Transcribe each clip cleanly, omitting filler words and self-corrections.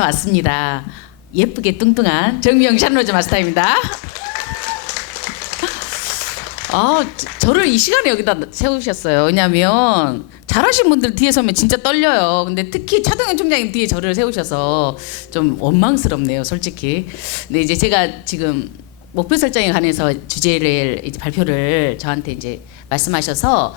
인사 왔습니다. 예쁘게 뚱뚱한 정미영 샤노즈 마스터입니다. 저를 이 시간에 여기다 세우셨어요. 왜냐면 잘하신 분들 뒤에 서면 진짜 떨려요. 근데 특히 차동현 총장님 뒤에 저를 세우셔서 좀 원망스럽네요, 솔직히. 근데 이제 제가 지금 목표 설정에 관해서 주제를 이제 발표를 저한테 이제 말씀하셔서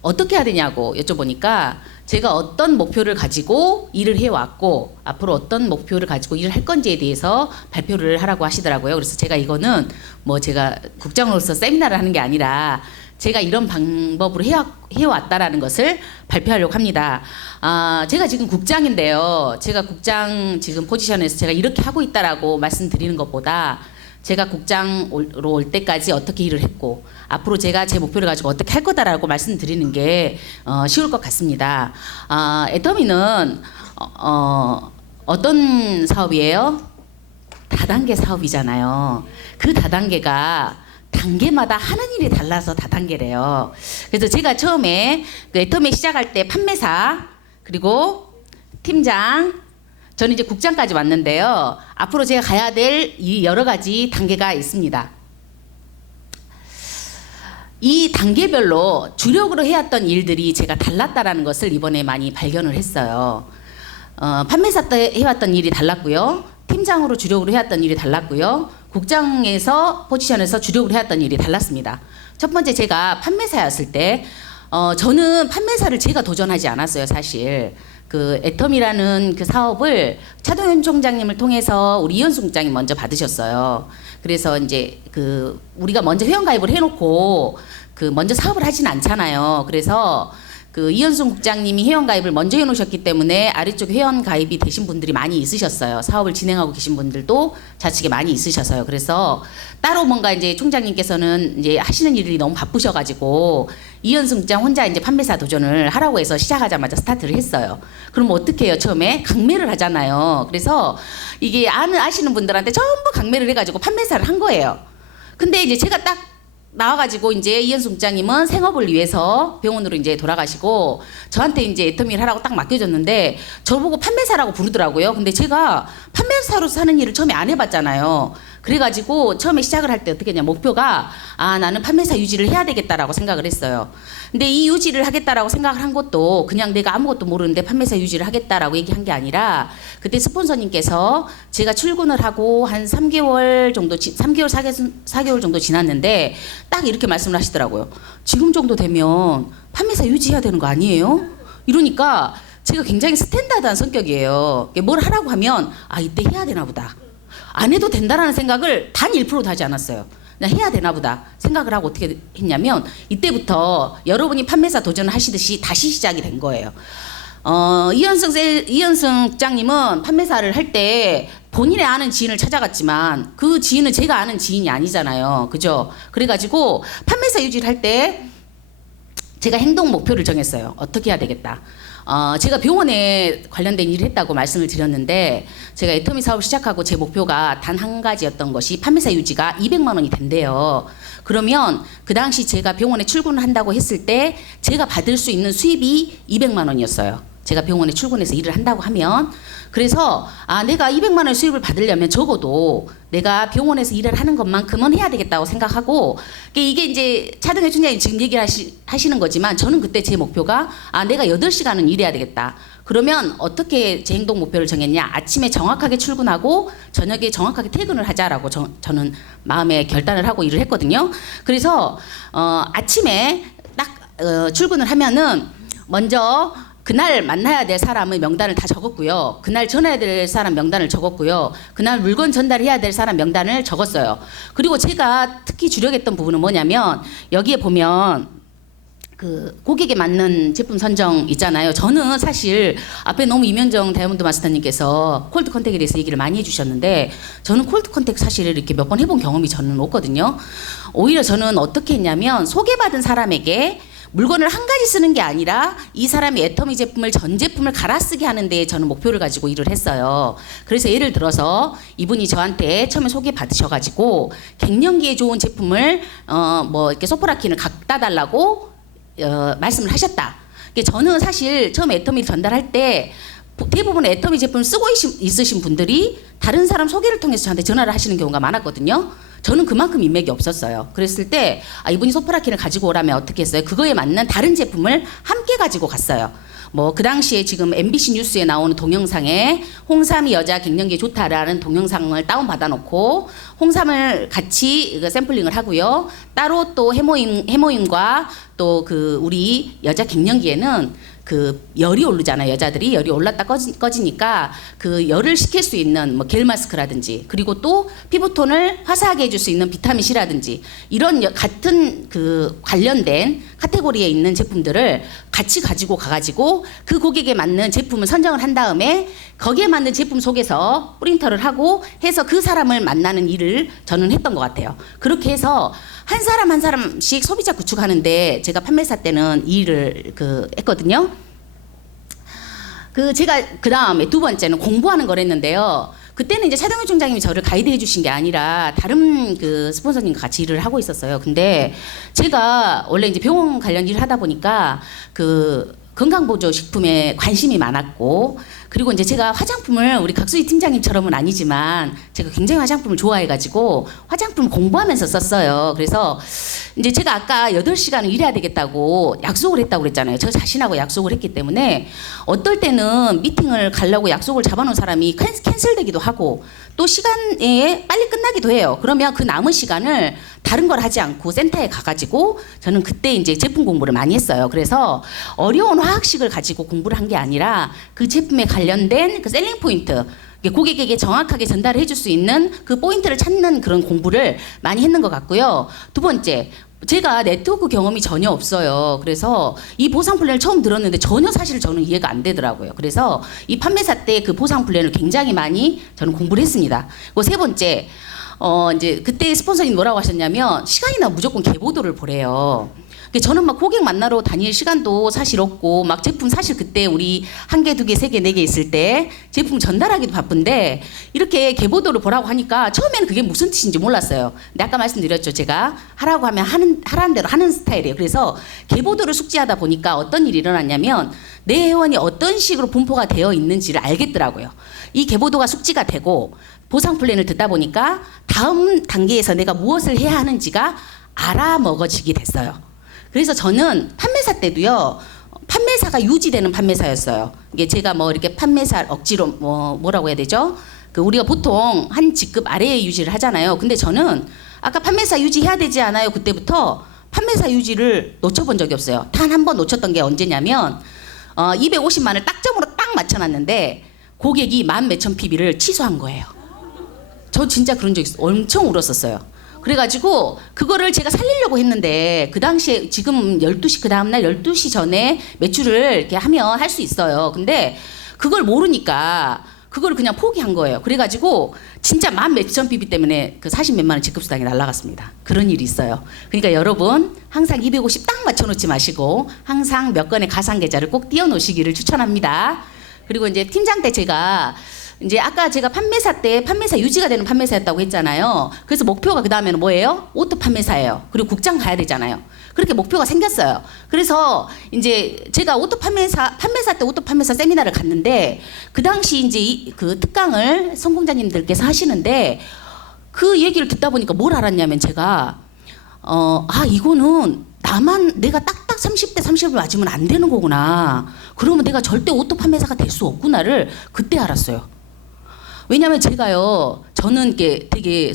어떻게 해야 되냐고 여쭤보니까 제가 어떤 목표를 가지고 일을 해왔고 앞으로 어떤 목표를 가지고 일을 할 건지에 대해서 발표를 하라고 하시더라고요. 그래서 제가 이거는 뭐 제가 국장으로서 세미나를 하는 게 아니라 제가 이런 방법으로 해왔다라는 것을 발표하려고 합니다. 제가 지금 국장인데요. 제가 국장 지금 포지션에서 제가 이렇게 하고 있다라고 말씀드리는 것보다 제가 국장으로 올 때까지 어떻게 일을 했고 앞으로 제가 제 목표를 가지고 어떻게 할 거다라고 말씀드리는 게 쉬울 것 같습니다. 애터미는 어떤 사업이에요? 다단계 사업이잖아요. 그 다단계가 단계마다 하는 일이 달라서 다단계래요. 그래서 제가 처음에 그 애터미 시작할 때 판매사 그리고 팀장 저는 이제 국장까지 왔는데요. 앞으로 제가 가야 될 이 여러 가지 단계가 있습니다. 이 단계별로 주력으로 해왔던 일들이 제가 달랐다라는 것을 이번에 많이 발견을 했어요. 판매사 때 해왔던 일이 달랐고요. 팀장으로 주력으로 해왔던 일이 달랐고요. 국장에서 포지션에서 주력으로 해왔던 일이 달랐습니다. 첫 번째 제가 판매사였을 때 저는 판매사를 제가 도전하지 않았어요, 사실. 그 애텀이라는 그 사업을 차동현 총장님을 통해서 우리 이현숙 국장님 먼저 받으셨어요. 그래서 이제 그 우리가 먼저 회원가입을 해놓고 그 먼저 사업을 하진 않잖아요. 그래서 그 이현숙 국장님이 회원가입을 먼저 해놓으셨기 때문에 아래쪽 회원가입이 되신 분들이 많이 있으셨어요. 사업을 진행하고 계신 분들도 좌측에 많이 있으셔서요. 그래서 따로 뭔가 이제 총장님께서는 이제 하시는 일이 너무 바쁘셔가지고 이현숙 국장 혼자 이제 판매사 도전을 하라고 해서 시작하자마자 스타트를 했어요. 그럼 어떻게 해요? 처음에 강매를 하잖아요. 그래서 이게 아시는 분들한테 전부 강매를 해가지고 판매사를 한 거예요. 근데 이제 제가 딱 나와가지고 이제 이현숙 국장님은 생업을 위해서 병원으로 이제 돌아가시고 저한테 이제 애터미를 하라고 딱 맡겨줬는데 저보고 판매사라고 부르더라고요. 근데 제가 판매사로서 하는 일을 처음에 안 해봤잖아요. 그래가지고 처음에 시작을 할 때 어떻게 했냐 목표가 나는 판매사 유지를 해야 되겠다라고 생각을 했어요. 근데 이 유지를 하겠다라고 생각을 한 것도 그냥 내가 아무것도 모르는데 판매사 유지를 하겠다라고 얘기한 게 아니라 그때 스폰서님께서 제가 출근을 하고 한 3개월 정도 4개월 정도 지났는데 딱 이렇게 말씀을 하시더라고요. 지금 정도 되면 판매사 유지해야 되는 거 아니에요? 이러니까 제가 굉장히 스탠다드한 성격이에요. 뭘 하라고 하면 이때 해야 되나 보다. 안 해도 된다라는 생각을 단 1%도 하지 않았어요. 그냥 해야 되나 보다 생각을 하고 어떻게 했냐면 이때부터 여러분이 판매사 도전을 하시듯이 다시 시작이 된 거예요. 이현승 국장님은 판매사를 할 때 본인의 아는 지인을 찾아갔지만 그 지인은 제가 아는 지인이 아니잖아요. 그죠? 그래가지고 판매사 유지를 할 때 제가 행동 목표를 정했어요. 어떻게 해야 되겠다. 제가 병원에 관련된 일을 했다고 말씀을 드렸는데 제가 애터미 사업을 시작하고 제 목표가 단 한 가지였던 것이 판매사 유지가 200만 원이 된대요. 그러면 그 당시 제가 병원에 출근을 한다고 했을 때 제가 받을 수 있는 수입이 200만 원이었어요. 제가 병원에 출근해서 일을 한다고 하면 그래서 내가 200만 원 수입을 받으려면 적어도 내가 병원에서 일을 하는 것만큼은 해야 되겠다고 생각하고 이게 이제 차동현 총장님 지금 얘기를 하시는 거지만 저는 그때 제 목표가 내가 8시간은 일해야 되겠다. 그러면 어떻게 제 행동 목표를 정했냐. 아침에 정확하게 출근하고 저녁에 정확하게 퇴근을 하자라고 저는 마음에 결단을 하고 일을 했거든요. 그래서 아침에 딱 출근을 하면은 먼저 그날 만나야 될 사람의 명단을 다 적었고요. 그날 전화해야 될 사람 명단을 적었고요. 그날 물건 전달해야 될 사람 명단을 적었어요. 그리고 제가 특히 주력했던 부분은 뭐냐면 여기에 보면 그 고객에 맞는 제품 선정 있잖아요. 저는 사실 앞에 너무 이면정 다이아몬드 마스터님께서 콜드 컨택에 대해서 얘기를 많이 해주셨는데 저는 콜드 컨택 사실 이렇게 몇 번 해본 경험이 저는 없거든요. 오히려 저는 어떻게 했냐면 소개받은 사람에게 물건을 한 가지 쓰는 게 아니라 이 사람이 애터미 제품을 전 제품을 갈아쓰게 하는 데 저는 목표를 가지고 일을 했어요. 그래서 예를 들어서 이분이 저한테 처음에 소개받으셔가지고 갱년기에 좋은 제품을 뭐 이렇게 소프라킨을 갖다 달라고 말씀을 하셨다. 저는 사실 처음에 애터미를 전달할 때 대부분의 애터미 제품을 쓰고 있으신 분들이 다른 사람 소개를 통해서 저한테 전화를 하시는 경우가 많았거든요. 저는 그만큼 인맥이 없었어요. 그랬을 때 이분이 소프라킨을 가지고 오라면 어떻게 했어요? 그거에 맞는 다른 제품을 함께 가지고 갔어요. 뭐 그 당시에 지금 MBC 뉴스에 나오는 동영상에 홍삼이 여자 갱년기에 좋다라는 동영상을 다운받아 놓고 홍삼을 같이 샘플링을 하고요. 따로 또 해모임과 또 그 우리 여자 갱년기에는 그 열이 오르잖아요. 여자들이 열이 올랐다 꺼지니까 그 열을 식힐 수 있는 뭐 겔 마스크라든지 그리고 또 피부톤을 화사하게 해줄 수 있는 비타민 C라든지 이런 같은 그 관련된 카테고리에 있는 제품들을 같이 가지고 가가지고 그 고객에 맞는 제품을 선정을 한 다음에 거기에 맞는 제품 속에서 프린터를 하고 해서 그 사람을 만나는 일을 저는 했던 것 같아요. 그렇게 해서 한 사람 한 사람씩 소비자 구축하는데 제가 판매사 때는 이 일을 했거든요. 제가 그 다음에 두 번째는 공부하는 걸 했는데요. 그때는 이제 차동현 총장님이 저를 가이드해 주신 게 아니라 다른 그 스폰서님과 같이 일을 하고 있었어요. 근데 제가 원래 이제 병원 관련 일을 하다 보니까 그 건강보조식품에 관심이 많았고 그리고 이제 제가 화장품을 우리 각수희 팀장님처럼은 아니지만 제가 굉장히 화장품을 좋아해가지고 화장품을 공부하면서 썼어요. 그래서 이제 제가 아까 8시간을 일해야 되겠다고 약속을 했다고 그랬잖아요. 저 자신하고 약속을 했기 때문에 어떨 때는 미팅을 가려고 약속을 잡아놓은 사람이 캔슬되기도 하고 또 시간에 빨리 끝나기도 해요. 그러면 그 남은 시간을 다른 걸 하지 않고 센터에 가가지고 저는 그때 이제 제품 공부를 많이 했어요. 그래서 어려운 화학식을 가지고 공부를 한 게 아니라 그 제품에 관련된 그 셀링 포인트 고객에게 정확하게 전달을 해줄 수 있는 그 포인트를 찾는 그런 공부를 많이 했는 것 같고요. 두 번째, 제가 네트워크 경험이 전혀 없어요. 그래서 이 보상 플랜을 처음 들었는데 전혀 사실 저는 이해가 안 되더라고요. 그래서 이 판매사 때 그 보상 플랜을 굉장히 많이 저는 공부를 했습니다. 그리고 세 번째, 이제 그때 스폰서님 뭐라고 하셨냐면 시간이 나면 무조건 개보도를 보래요. 저는 막 고객 만나러 다닐 시간도 사실 없고 막 제품 사실 그때 우리 1개, 2개, 3개, 4개 있을 때 제품 전달하기도 바쁜데 이렇게 개보도를 보라고 하니까 처음에는 그게 무슨 뜻인지 몰랐어요. 근데 아까 말씀드렸죠. 제가 하라고 하면 하라는 대로 하는 스타일이에요. 그래서 개보도를 숙지하다 보니까 어떤 일이 일어났냐면 내 회원이 어떤 식으로 분포가 되어 있는지를 알겠더라고요. 이 개보도가 숙지가 되고 보상 플랜을 듣다 보니까 다음 단계에서 내가 무엇을 해야 하는지가 알아먹어지게 됐어요. 그래서 저는 판매사 때도요. 판매사가 유지되는 판매사였어요. 이게 제가 뭐 이렇게 판매사 억지로 뭐라고 해야 되죠? 우리가 보통 한 직급 아래에 유지를 하잖아요. 근데 저는 아까 판매사 유지해야 되지 않아요? 그때부터 판매사 유지를 놓쳐본 적이 없어요. 단 한 번 놓쳤던 게 언제냐면 250만을 딱점으로 딱 맞춰놨는데 고객이 10,000몇천 PB를 취소한 거예요. 저 진짜 그런 적 있어요. 엄청 울었었어요. 그래가지고 그거를 제가 살리려고 했는데 그 당시에 지금 12시 그 다음날 12시 전에 매출을 이렇게 하면 할 수 있어요. 근데 그걸 모르니까 그걸 그냥 포기한 거예요. 그래가지고 진짜 10,000몇천 PB 때문에 그 40몇만 원 직급수당이 날라갔습니다. 그런 일이 있어요. 그러니까 여러분 항상 250 딱 맞춰놓지 마시고 항상 몇 건의 가상 계좌를 꼭 띄워놓으시기를 추천합니다. 그리고 이제 팀장 때 제가 이제 아까 제가 판매사 때 판매사 유지가 되는 판매사였다고 했잖아요. 그래서 목표가 그 다음에는 뭐예요? 오토 판매사예요. 그리고 국장 가야 되잖아요. 그렇게 목표가 생겼어요. 그래서 이제 제가 판매사 때 오토 판매사 세미나를 갔는데 그 당시 이제 그 특강을 성공자님들께서 하시는데 그 얘기를 듣다 보니까 뭘 알았냐면 제가 이거는 내가 딱딱 30대 30을 맞으면 안 되는 거구나. 그러면 내가 절대 오토 판매사가 될 수 없구나를 그때 알았어요. 왜냐면 제가요, 저는 이게 되게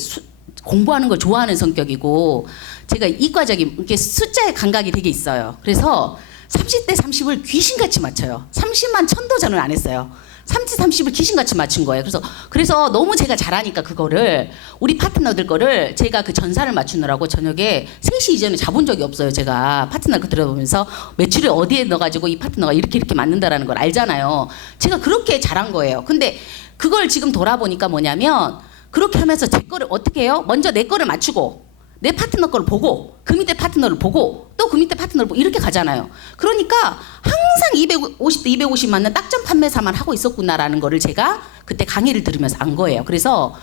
공부하는 걸 좋아하는 성격이고, 제가 이과적인, 이렇게 숫자의 감각이 되게 있어요. 그래서 30대 30을 귀신같이 맞춰요. 30만 천도 저는 안 했어요. 30, 30을 귀신같이 맞춘 거예요. 그래서 너무 제가 잘하니까 그거를, 우리 파트너들 거를 제가 그 전사를 맞추느라고 저녁에 3시 이전에 자본 적이 없어요. 제가 파트너를 들어보면서 매출을 어디에 넣어가지고 이 파트너가 이렇게 맞는다라는 걸 알잖아요. 제가 그렇게 잘한 거예요. 근데 그걸 지금 돌아보니까 뭐냐면 그렇게 하면서 제 거를 어떻게 해요? 먼저 내 거를 맞추고 내 파트너 거를 보고 그 밑에 파트너를 보고 또 그 밑에 파트너를 보고 이렇게 가잖아요. 그러니까 항상 250대 250 맞는 딱점 판매사만 하고 있었구나라는 거를 제가 그때 강의를 들으면서 안 거예요. 그래서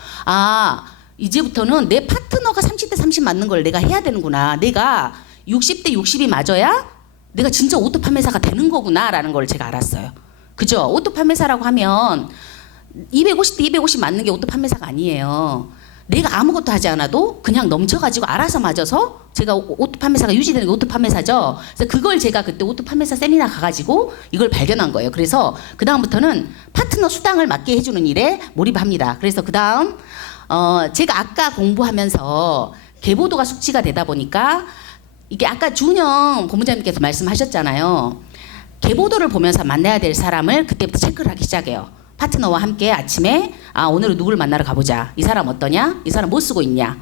이제부터는 내 파트너가 30대 30 맞는 걸 내가 해야 되는구나. 내가 60대 60이 맞아야 내가 진짜 오토 판매사가 되는 거구나라는 걸 제가 알았어요. 그죠? 오토 판매사라고 하면 250대 250 맞는 게 오토 판매사가 아니에요. 내가 아무것도 하지 않아도 그냥 넘쳐가지고 알아서 맞아서 제가 오토 판매사가 유지되는 게 오토 판매사죠. 그래서 그걸 제가 그때 오토 판매사 세미나 가가지고 이걸 발견한 거예요. 그래서 그 다음부터는 파트너 수당을 맞게 해주는 일에 몰입합니다. 그래서 그 다음 제가 아까 공부하면서 계보도가 숙지가 되다 보니까 이게 아까 준영 본부장님께서 말씀하셨잖아요. 계보도를 보면서 만나야 될 사람을 그때부터 체크를 하기 시작해요. 파트너와 함께 아침에 오늘은 누구를 만나러 가보자. 이 사람 어떠냐? 이 사람 뭐 쓰고 있냐?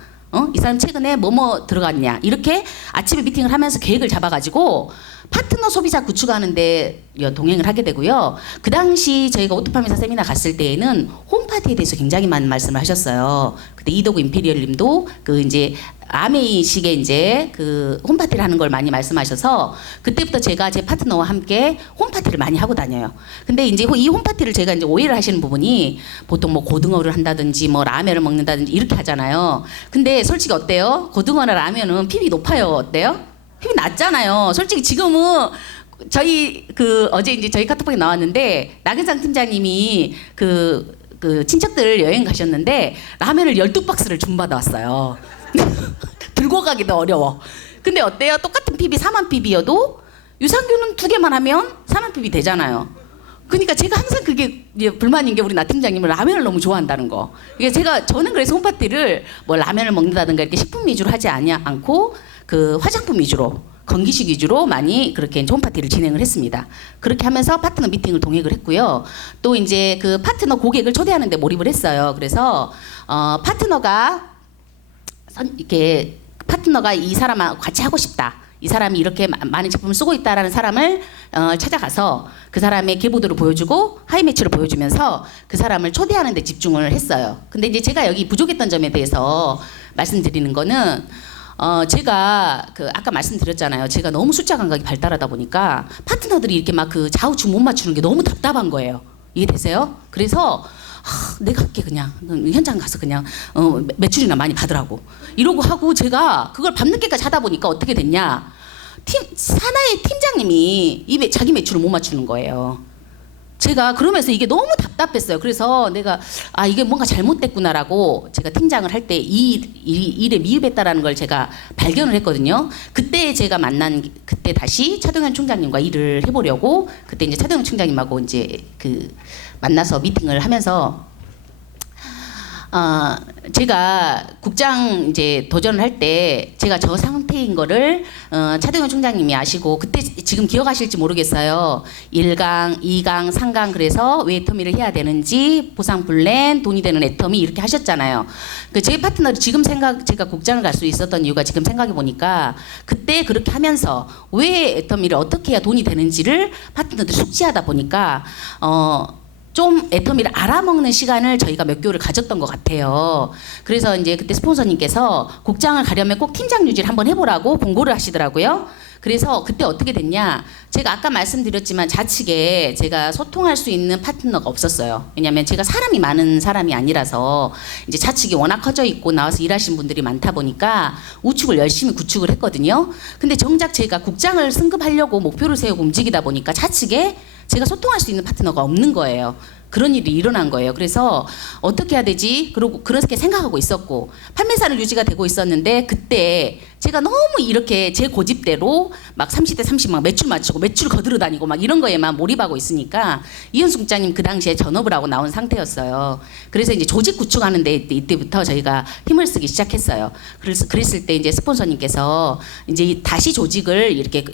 이 사람 최근에 뭐뭐 들어갔냐? 이렇게 아침에 미팅을 하면서 계획을 잡아가지고 파트너 소비자 구축하는데 동행을 하게 되고요. 그 당시 저희가 오토파메사 세미나 갔을 때에는 홈파티에 대해서 굉장히 많은 말씀을 하셨어요. 그때 이도구 임페리얼님도 그 이제 아메이식의 이제 그 홈파티를 하는 걸 많이 말씀하셔서 그때부터 제가 제 파트너와 함께 홈파티를 많이 하고 다녀요. 근데 이제 이 홈파티를 제가 이제 오해를 하시는 부분이 보통 뭐 고등어를 한다든지 뭐 라면을 먹는다든지 이렇게 하잖아요. 근데 솔직히 어때요? 고등어나 라면은 PB 높아요. 어때요? PB 낮잖아요. 솔직히 지금은 저희 그 어제 이제 저희 카톡방에 나왔는데 나경상 팀장님이 그 친척들 여행 가셨는데 라면을 12박스를 준받아 왔어요. 들고 가기도 어려워. 근데 어때요? 똑같은 PB 4만 PB여도 유산균은 2개만 하면 4만 PB 되잖아요. 그러니까 제가 항상 그게 불만인 게 우리 나 팀장님은 라면을 너무 좋아한다는 거. 이게 저는 그래서 홈파티를 뭐 라면을 먹는다든가 이렇게 식품 위주로 하지 않고 그 화장품 위주로 건기식 위주로 많이 그렇게 홈파티를 진행을 했습니다. 그렇게 하면서 파트너 미팅을 동행을 했고요. 또 이제 그 파트너 고객을 초대하는 데 몰입을 했어요. 그래서 파트너가 이 사람하고 같이 하고 싶다. 이 사람이 이렇게 많은 제품을 쓰고 있다라는 사람을 찾아가서 그 사람의 계보도를 보여주고 하이매치를 보여주면서 그 사람을 초대하는 데 집중을 했어요. 근데 이제 제가 여기 부족했던 점에 대해서 말씀드리는 거는 제가 아까 말씀드렸잖아요. 제가 너무 숫자 감각이 발달하다 보니까 파트너들이 이렇게 막 그 좌우측 못 맞추는 게 너무 답답한 거예요. 이해되세요? 그래서 내가 할게 그냥 현장 가서 그냥 매출이나 많이 받으라고 이러고 하고 제가 그걸 밤늦게까지 하다 보니까 어떻게 됐냐? 사나의 팀장님이 자기 매출을 못 맞추는 거예요. 제가 그러면서 이게 너무 답답했어요. 그래서 내가 이게 뭔가 잘못됐구나라고 제가 팀장을 할 때 이 일에 미흡했다라는 걸 제가 발견을 했거든요. 그때 제가 그때 다시 차동현 총장님과 일을 해보려고 그때 이제 차동현 총장님하고 이제 만나서 미팅을 하면서 제가 국장 이제 도전을 할 때 제가 저 상태인 거를 차동현 총장님이 아시고 그때 지금 기억하실지 모르겠어요. 1강, 2강, 3강 그래서 왜 애터미를 해야 되는지 보상 플랜, 돈이 되는 애터미 이렇게 하셨잖아요. 제 파트너를 제가 국장을 갈 수 있었던 이유가 지금 생각해 보니까 그때 그렇게 하면서 왜 애터미를 어떻게 해야 돈이 되는지를 파트너들이 숙지하다 보니까 좀 애터미를 알아먹는 시간을 저희가 몇 개월을 가졌던 것 같아요. 그래서 이제 그때 스폰서님께서 국장을 가려면 꼭 팀장 유지를 한번 해보라고 공고를 하시더라고요. 그래서 그때 어떻게 됐냐? 제가 아까 말씀드렸지만 좌측에 제가 소통할 수 있는 파트너가 없었어요. 왜냐하면 제가 사람이 많은 사람이 아니라서 이제 좌측이 워낙 커져 있고 나와서 일하시는 분들이 많다 보니까 우측을 열심히 구축을 했거든요. 근데 정작 제가 국장을 승급하려고 목표를 세우고 움직이다 보니까 좌측에 제가 소통할 수 있는 파트너가 없는 거예요. 그런 일이 일어난 거예요. 그래서 어떻게 해야 되지? 그러고 그렇게 생각하고 있었고 판매사는 유지가 되고 있었는데 그때 제가 너무 이렇게 제 고집대로 막 30대 30 막 매출 맞추고 매출 거들어 다니고 막 이런 거에만 몰입하고 있으니까 이현숙 국장님 그 당시에 전업을 하고 나온 상태였어요. 그래서 이제 조직 구축하는데 이때부터 저희가 힘을 쓰기 시작했어요. 그랬을 때 이제 스폰서님께서 이제 다시 조직을 이렇게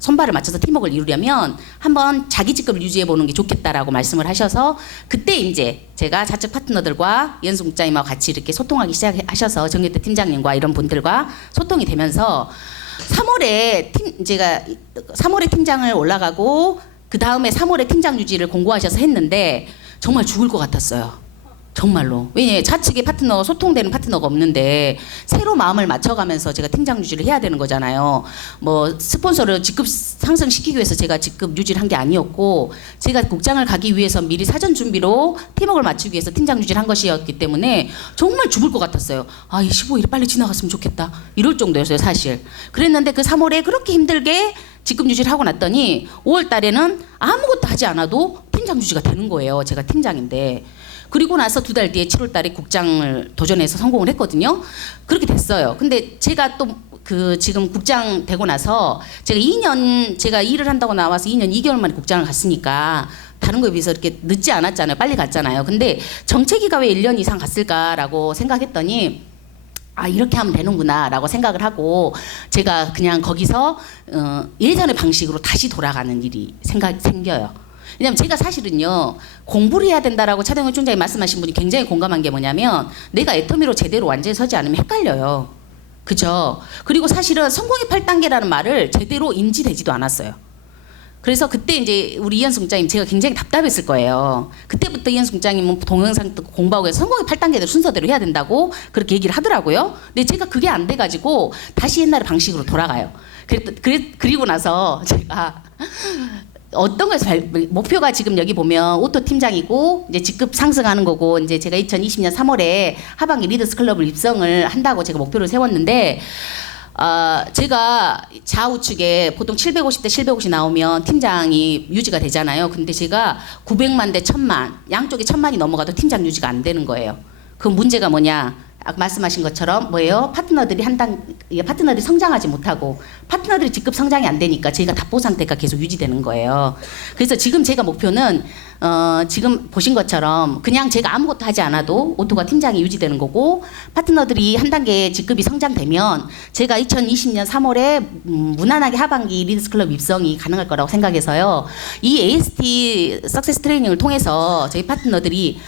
손발을 맞춰서 팀워크를 이루려면 한번 자기 직급을 유지해 보는 게 좋겠다라고 말씀을 하셔서 그때 이제 제가 좌측 파트너들과 연수 국장님하고 같이 이렇게 소통하기 시작하셔서 정예태 팀장님과 이런 분들과 소통이 되면서 3월에 팀장을 올라가고 그 다음에 3월에 팀장 유지를 공고하셔서 했는데 정말 죽을 것 같았어요. 정말로. 왜냐면 좌측에 소통되는 파트너가 없는데 새로 마음을 맞춰가면서 제가 팀장 유지를 해야 되는 거잖아요. 뭐 스폰서를 직급 상승시키기 위해서 제가 직급 유지를 한 게 아니었고 제가 국장을 가기 위해서 미리 사전 준비로 팀워크를 맞추기 위해서 팀장 유지를 한 것이었기 때문에 정말 죽을 것 같았어요. 이 15일이 빨리 지나갔으면 좋겠다. 이럴 정도였어요 사실. 그랬는데 그 3월에 그렇게 힘들게 직급 유지를 하고 났더니 5월 달에는 아무것도 하지 않아도 팀장 유지가 되는 거예요. 제가 팀장인데. 그리고 나서 2달 뒤에 7월 달에 국장을 도전해서 성공을 했거든요. 그렇게 됐어요. 근데 제가 또 지금 국장 되고 나서 제가 2년 제가 일을 한다고 나와서 2년 2개월 만에 국장을 갔으니까 다른 거에 비해서 이렇게 늦지 않았잖아요. 빨리 갔잖아요. 근데 정책위가 왜 1년 이상 갔을까라고 생각했더니 아 이렇게 하면 되는구나라고 생각을 하고 제가 그냥 거기서 예전의 방식으로 다시 돌아가는 일이 생겨요. 왜냐면 제가 사실은요 공부를 해야 된다라고 차동현 총장이 말씀하신 분이 굉장히 공감한 게 뭐냐면 내가 애터미로 제대로 완전히 서지 않으면 헷갈려요. 그죠? 그리고 사실은 성공의 8단계라는 말을 제대로 인지되지도 않았어요. 그래서 그때 이제 우리 이현숙 국장님 제가 굉장히 답답했을 거예요. 그때부터 이현숙 국장님은 동영상 듣고 공부하고 해서 성공의 8단계대로 순서대로 해야 된다고 그렇게 얘기를 하더라고요. 근데 제가 그게 안 돼가지고 다시 옛날의 방식으로 돌아가요. 그리고 나서 제가 어떤 거에서 목표가 지금 여기 보면 오토 팀장이고 이제 직급 상승하는 거고 이제 제가 2020년 3월에 하반기 리더스 클럽을 입성을 한다고 제가 목표를 세웠는데 제가 좌우측에 보통 750대 750 나오면 팀장이 유지가 되잖아요. 근데 제가 900만 대 1000만 양쪽에 1000만이 넘어가도 팀장 유지가 안 되는 거예요. 그 문제가 뭐냐? 아까 말씀하신 것처럼 뭐예요? 파트너들이 파트너들이 성장하지 못하고 파트너들이 직급 성장이 안 되니까 저희가 답보 상태가 계속 유지되는 거예요. 그래서 지금 제가 목표는 지금 보신 것처럼 그냥 제가 아무것도 하지 않아도 오토가 팀장이 유지되는 거고 파트너들이 한 단계 직급이 성장되면 제가 2020년 3월에 무난하게 하반기 리더스 클럽 입성이 가능할 거라고 생각해서요. 이 AST 석세스 트레이닝을 통해서 저희 파트너들이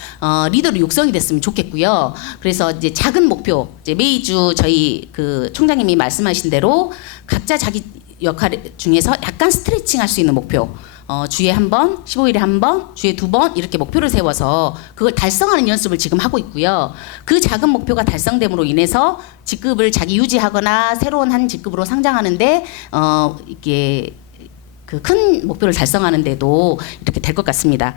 리더로 육성이 됐으면 좋겠고요. 그래서 이제 작은 목표, 이제 매주 저희 그 총장님이 말씀하신 대로 각자 자기 역할 중에서 약간 스트레칭 할 수 있는 목표. 주에 한 번, 15일에 한 번, 주에 2번 이렇게 목표를 세워서 그걸 달성하는 연습을 지금 하고 있고요. 그 작은 목표가 달성됨으로 인해서 직급을 자기 유지하거나 새로운 한 직급으로 상장하는데 이게 그 큰 목표를 달성하는데도 이렇게 될 것 같습니다.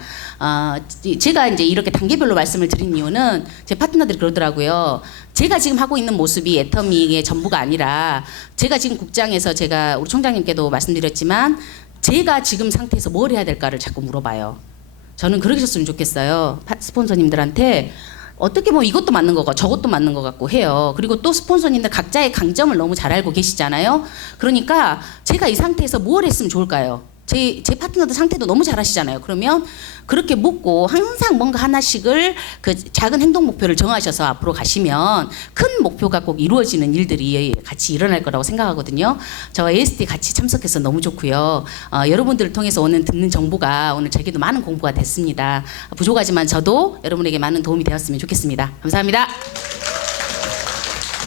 제가 이제 이렇게 단계별로 말씀을 드린 이유는 제 파트너들이 그러더라고요. 제가 지금 하고 있는 모습이 애터미의 전부가 아니라 제가 지금 국장에서 제가 우리 총장님께도 말씀드렸지만 제가 지금 상태에서 뭘 해야 될까를 자꾸 물어봐요. 저는 그러셨으면 셨 좋겠어요. 스폰서님들한테 어떻게 뭐 이것도 맞는 거고 저것도 맞는 것 같고 해요. 그리고 또 스폰서님들 각자의 강점을 너무 잘 알고 계시잖아요. 그러니까 제가 이 상태에서 뭘 했으면 좋을까요? 제 파트너들 상태도 너무 잘 아시잖아요. 그러면 그렇게 묻고 항상 뭔가 하나씩을 그 작은 행동 목표를 정하셔서 앞으로 가시면 큰 목표가 꼭 이루어지는 일들이 같이 일어날 거라고 생각하거든요. 저 AST 같이 참석해서 너무 좋고요. 여러분들을 통해서 오늘 듣는 정보가 오늘 제게도 많은 공부가 됐습니다. 부족하지만 저도 여러분에게 많은 도움이 되었으면 좋겠습니다. 감사합니다.